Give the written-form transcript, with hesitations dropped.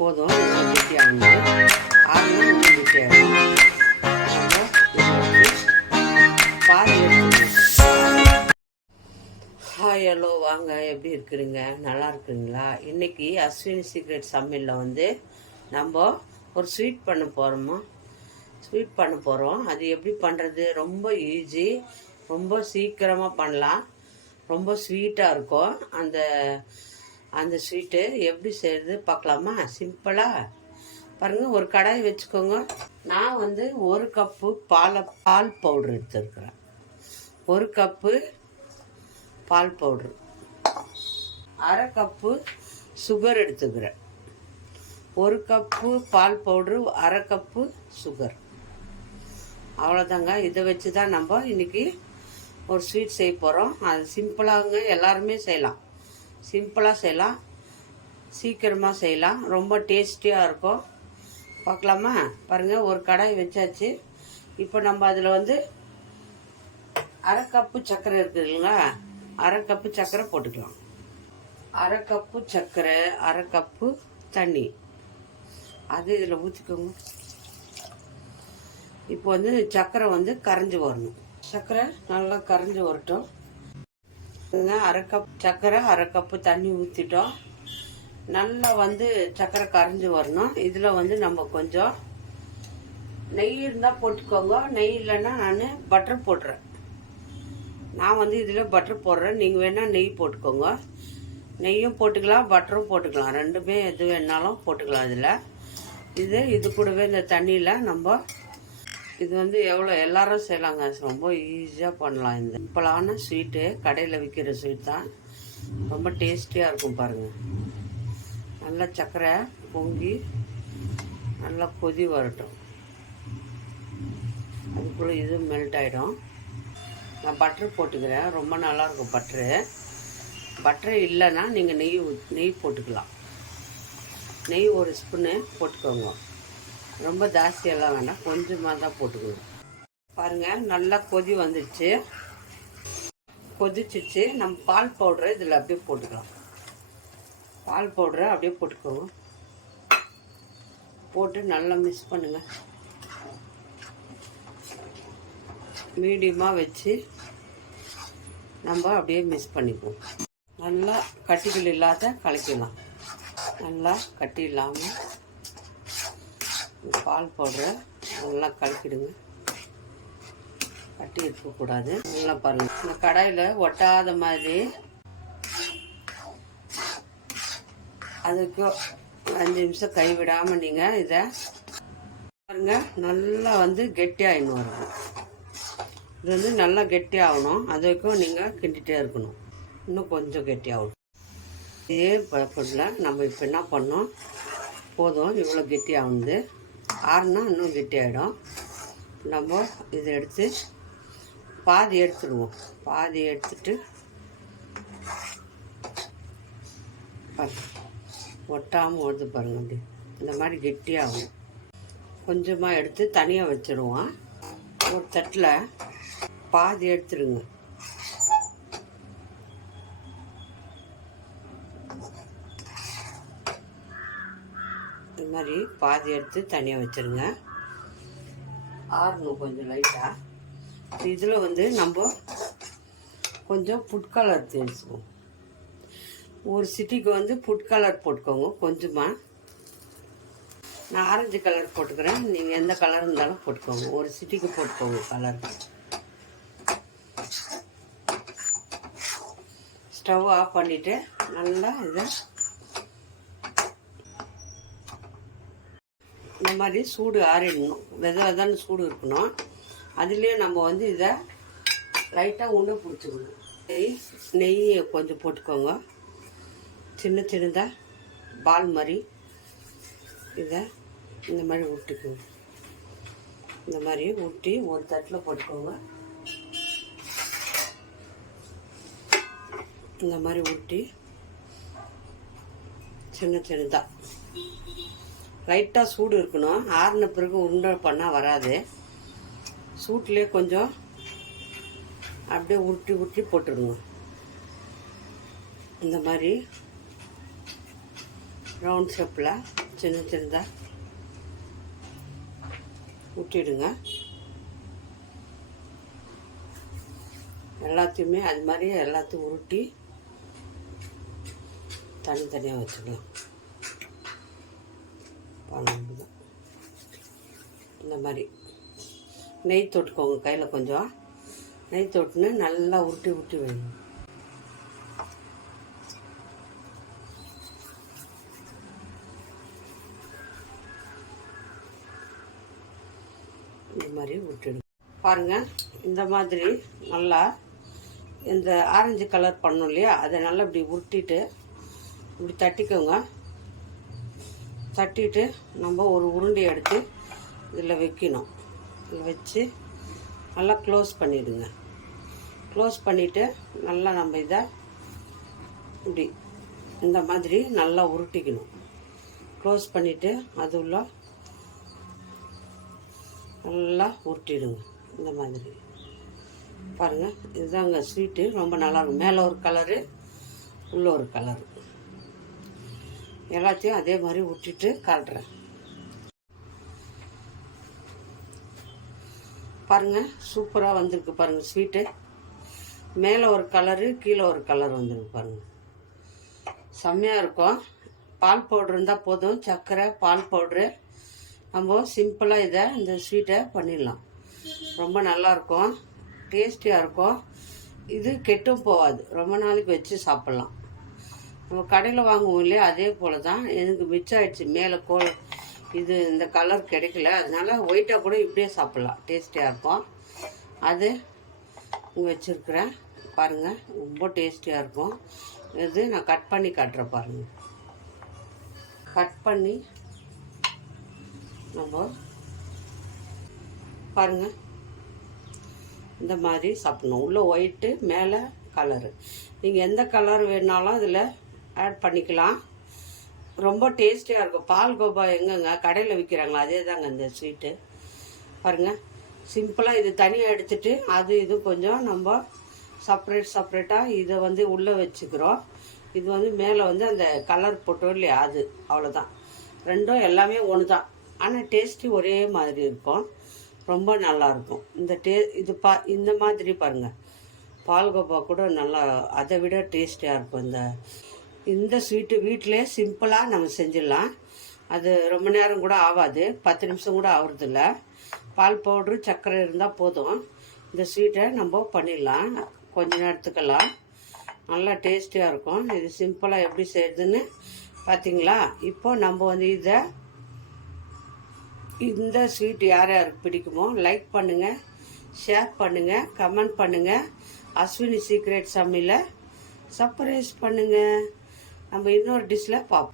போதும். கெட்டியாக ஆறுனா இன்னும் கெட்டியாகும். பாதி ஹாய் ஹலோ வாங்க, எப்படி இருக்கிறீங்க? நல்லா இருக்குங்களா? இன்றைக்கி அஸ்வினி சீக்ரெட் சமையலில் வந்து நம்ம ஒரு ஸ்வீட் பண்ண போகிறோம். அது எப்படி பண்ணுறது? ரொம்ப ஈஸி, ரொம்ப சீக்கிரமாக பண்ணலாம், ரொம்ப ஸ்வீட்டாக இருக்கும். அந்த ஸ்வீட்டு எப்படி செய்கிறது பார்க்கலாமா? சிம்பிளாக பாருங்கள். ஒரு கடாய் வச்சுக்கோங்க. நான் வந்து 1 கப்பு பால் பவுட்ரு எடுத்துருக்குறேன். 1 கப்பு பால் பவுட்ரு, 1/2 கப்பு சுகர் எடுத்துக்கிறேன். 1 கப்பு பால் பவுட்ரு, 1/2 கப்பு சுகர். அவ்வளோதாங்க. இதை வச்சு தான் நம்ம இன்றைக்கி ஒரு ஸ்வீட் செய்ய போகிறோம். அது சிம்பிளாக எல்லாருமே செய்யலாம், சிம்பிளாக செய்யலாம், சீக்கிரமாக செய்யலாம், ரொம்ப டேஸ்டியாக இருக்கும். பார்க்கலாமா? பாருங்கள், ஒரு கடாய் வச்சாச்சு. இப்போ நம்ம அதில் வந்து 1/2 கப்பு சர்க்கரை இருக்குதுங்களா, 1/2 கப்பு சர்க்கரை போட்டுக்கலாம். 1/2 கப்பு சர்க்கரை, 1/2 கப்பு தண்ணி, அது இதில் ஊற்றிக்கோங்க. இப்போ வந்து சர்க்கரை வந்து கரைஞ்சி வரணும். சர்க்கரை நல்லா கரைஞ்சி வரட்டும். 1/2 கப் சர்க்கரை, 1/2 கப்பு தண்ணி ஊற்றிட்டோம். நல்லா வந்து சர்க்கரை கரைஞ்சி வரணும். இதில் வந்து நம்ம கொஞ்சம் நெய் இருந்தால் போட்டுக்கோங்க. நெய் இல்லைன்னா நான் பட்டர் போடுறேன். நான் வந்து இதில் பட்டர் போடுறேன். நீங்கள் வேணால் நெய் போட்டுக்கோங்க. நெய்யும் போட்டுக்கலாம், பட்டரும் போட்டுக்கலாம், ரெண்டுமே எது வேணாலும் போட்டுக்கலாம். இது கூடவே இந்த தண்ணியில் நம்ம இது வந்து எல்லாரும் செய்யலாங்க. ரொம்ப ஈஸியாக பண்ணலாம். இந்த சிம்பிளான ஸ்வீட்டு, கடையில் விற்கிற ஸ்வீட் தான், ரொம்ப டேஸ்டியாக இருக்கும். பாருங்கள், நல்லா சர்க்கரை பொங்கி நல்லா கொதி வரட்டும். அதுக்குள்ளே இது மெல்ட் ஆகிடும். நான் பட்ரு போட்டுக்கிறேன். ரொம்ப நல்லாயிருக்கும் பட்ரு இல்லைன்னா நீங்கள் நெய் போட்டுக்கலாம். நெய் 1 ஸ்பூனு போட்டுக்கோங்க. ரொம்ப ஜாஸ்தியெல்லாம் வேண்டாம், கொஞ்சமாக தான் போட்டுக்கணும். பாருங்கள், நல்லா கொதி வந்துடுச்சு. கொதிச்சிச்சு. நம்ம பால் பவுடரை இதில் அப்படியே போட்டுக்கலாம். பால் பவுடரை அப்படியே போட்டுக்கோங்க. போட்டு நல்லா மிக்ஸ் பண்ணுங்கள். மீடியமாக வச்சு நம்ம அப்படியே மிக்ஸ் பண்ணிக்குவோம். நல்லா கட்டிகள் இல்லாத கலக்கலாம். நல்லா கட்டி இல்லாமல் பால் பவுடரை நல்லா கலக்கிடுங்க. கட்டி இருக்கக்கூடாது. நல்லா பாருங்கள், இந்த கடாயில் ஒட்டாத மாதிரி. அதுக்கு 5 நிமிஷம் கைவிடாமல் நீங்கள் இதை பாருங்கள். நல்லா வந்து கெட்டியாகின்னு வருது. இது வந்து நல்லா கெட்டியாகணும். அது வரைக்கும் நீங்கள் கிண்டிகிட்டே இருக்கணும். இன்னும் கொஞ்சம் கெட்டியாகணும். இதே பழப்பத்தில் நம்ம இப்போ என்ன பண்ணோம், போதும், இவ்வளோ கெட்டியாகுது. ஆறுனா இன்னும் கெட்டியாகிடும். நம்ம இதை எடுத்து பாதி எடுத்துடுவோம். பாதி எடுத்துட்டு ஒட்டாமல் வருது பாருங்கள். அப்படி இந்த மாதிரி கெட்டியாகும். கொஞ்சமாக எடுத்து தனியாக வச்சுருவோம். ஒரு தட்டில் பாதி எடுத்துடுங்க. இந்த மாதிரி பாதி எடுத்து தனியாக வச்சுருங்க. ஆறணும் கொஞ்சம் லைட்டாக. இதில் வந்து நம்ம கொஞ்சம் ஃபுட் கலர் தேய்ச்சிக்குவோம். ஒரு சிட்டிக்கு வந்து ஃபுட் கலர் போட்டுக்கோங்க கொஞ்சமாக. நான் ஆரஞ்சு கலர் போட்டுக்கிறேன். நீங்கள் எந்த கலர் இருந்தாலும் போட்டுக்கோங்க. ஒரு சிட்டிக்கு போட்டுக்கோங்க கலர். ஸ்டவ் ஆஃப் பண்ணிவிட்டு நல்லா இதை இந்த மாதிரி சூடு ஆறிடணும். விதன்னு சூடு இருக்கணும். அதுலேயே நம்ம வந்து இதை லைட்டாக உண்டை பிடிச்சிக்கணும். நெய் கொஞ்சம் போட்டுக்கோங்க. சின்னதாக பால் மாதிரி இதை இந்த மாதிரி ஊட்டிக்கோங்க. இந்த மாதிரி ஊட்டி ஒரு தட்டில் போட்டுக்கோங்க. இந்த மாதிரி ஊட்டி சின்னதாக லைட்டாக சூடு இருக்கணும். ஆறின பிறகு உருண்டை பண்ணால் வராது. சூட்லேயே கொஞ்சம் அப்படியே உருட்டி போட்டுருங்க. இந்த மாதிரி ரவுண்ட் ஷேப்பில் சின்னதாக ஊட்டிடுங்க. எல்லாத்தையுமே அது மாதிரி எல்லாத்தையும் உருட்டி தனித்தனியாக வச்சுக்கலாம். இந்த மாதிரி நெய் தொட்டுக்கோங்க. கையில் கொஞ்சம் நெய் தொட்டுன்னு நல்லா உருட்டி வேணும். இந்த மாதிரி விட்டுடுங்க. பாருங்கள், இந்த மாதிரி நல்லா இந்த ஆரஞ்சு கலர் பண்ணோம் இல்லையா, அதை நல்லா இப்படி உருட்டிட்டு இப்படி தட்டிக்கோங்க. தட்டிட்டு நம்ம ஒரு உருண்டை எடுத்து இதில் வைக்கணும். இதில் வச்சு நல்லா க்ளோஸ் பண்ணிவிடுங்க. க்ளோஸ் பண்ணிவிட்டு நல்லா நம்ம இதை இப்படி இந்த மாதிரி நல்லா உருட்டிக்கணும். க்ளோஸ் பண்ணிவிட்டு அது உள்ள நல்லா உருட்டிடுங்க. இந்த மாதிரி பாருங்கள், இதுதாங்க ஸ்வீட்டு. ரொம்ப நல்லாயிருக்கும். மேலே ஒரு கலரு, உள்ள ஒரு கலரு. எல்லாத்தையும் அதே மாதிரி விட்டுட்டு காட்டுறேன். பாருங்கள், சூப்பராக வந்திருக்கு பாருங்கள் ஸ்வீட்டு. மேலே ஒரு கலரு, கீழே ஒரு கலர் வந்துருக்கு பாருங்கள். செம்மையாக இருக்கும். பால் பவுட்ரு இருந்தால் போதும். சர்க்கரை, பால் பவுட்ரு. நம்ம சிம்பிளாக இதை இந்த ஸ்வீட்டை பண்ணிடலாம். ரொம்ப நல்லாயிருக்கும், டேஸ்டியாக இருக்கும். இது கெட்டும் போகாது, ரொம்ப நாளைக்கு வச்சு சாப்பிட்லாம். நம்ம கடையில் வாங்குவோம் இல்லையா, அதே போல் தான். எனக்கு மிச்சம் ஆகிடுச்சு. மேலே இது இந்த கலர் கிடைக்கல, அதனால ஒயிட்டாக கூட இப்படியே சாப்பிட்லாம், டேஸ்டியாக இருக்கும். அது இங்கே வச்சுருக்கிறேன் பாருங்கள், ரொம்ப டேஸ்டியாக இருக்கும். இது நான் கட் பண்ணி காட்டுறேன் பாருங்கள். கட் பண்ணி நம்ம பாருங்கள் இந்த மாதிரி சாப்பிட்ணும். உள்ளே ஒயிட்டு, மேலே கலரு. நீங்கள் எந்த கலர் வேணாலும் இதில் ஆட் பண்ணிக்கலாம். ரொம்ப டேஸ்டியாக இருக்கும். பால் கோபா எங்கேங்க கடையில் விற்கிறாங்களா, அதே தாங்க இந்த ஸ்வீட்டு. பாருங்கள், சிம்பிளாக இது தனியாக எடுத்துகிட்டு அது இது கொஞ்சம் நம்ம செப்பரேட்டாக இதை வந்து உள்ளே வச்சுக்கிறோம். இது வந்து மேலே வந்து அந்த கலர் போட்டோம் இல்லையா, அது அவ்வளோதான். ரெண்டும் எல்லாமே ஒன்று தான், ஆனால் டேஸ்ட்டு ஒரே மாதிரி இருக்கும். ரொம்ப நல்லாயிருக்கும். இது இந்த மாதிரி பாருங்கள், பால்கோவா கூட நல்லா அதை விட டேஸ்டியாக இருக்கும். இந்த ஸ்வீட்டு வீட்டிலே சிம்பிளாக நம்ம செஞ்சிடலாம். அது ரொம்ப நேரம் கூட ஆகாது, 10 நிமிஷம் கூட ஆகுறதில்ல. பால் பவுட்ரு, சர்க்கரை இருந்தால் போதும். இந்த ஸ்வீட்டை நம்ம பண்ணிடலாம், கொஞ்ச நேரத்துக்கெல்லாம். நல்லா டேஸ்டியாக இருக்கும். இது சிம்பிளாக எப்படி செய்யுதுன்னு பார்த்தீங்களா? இப்போ நம்ம வந்து இந்த ஸ்வீட் யார் யாருக்கு பிடிக்குமோ லைக் பண்ணுங்கள், ஷேர் பண்ணுங்கள், கமெண்ட் பண்ணுங்கள். அஸ்வினி சீக்ரெட் சமையலை சர்ப்ரைஸ் பண்ணுங்கள். நம்ம இன்னொரு டிஷ்ஷில் பார்ப்போம்.